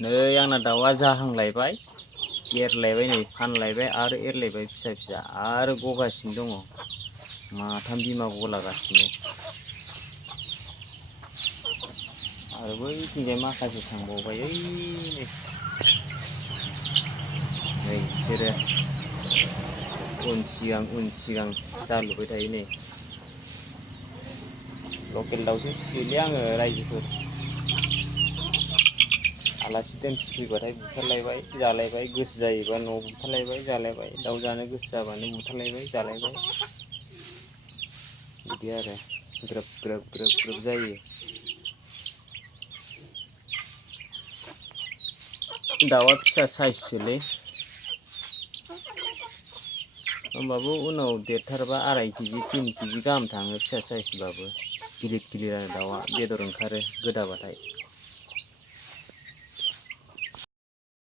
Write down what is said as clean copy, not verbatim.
नै आंना दाउआ जाहांलायबाय एरलायबाय नै फानलायबाय आरो एरलायबाय फिसा फिसा आरो गगासिनो दङ माथाम बिमा गलागासिनो आरो बैथिंजाय माखासे थांबावबाय ओइ नै बिसोरो उन सिगां जालुबाय थायो नै लकेल दाउसो फिसियोलै आङो रायजोफोर आलासि दोमसि फैबाथाय बुथारलायबाय जालायबाय गोसो जायोबा न'आव बुथारलायबाय जालायबाय दाउ जानो गोसो जाबानो बुथारलायबाय जालायबाय बिदि आरो ग्रोब ग्रोब ग्रोब ग्रोब जायो दाउआ फिसा साइजसोलै होमबाबो उनाव देरथारबा 2.5 केजि 3 केजि गाहाम थाङो फिसा साइजबाबो गिलिर गिलिर आरो दाउआ बेदर ओंखारो गोदाबाथाय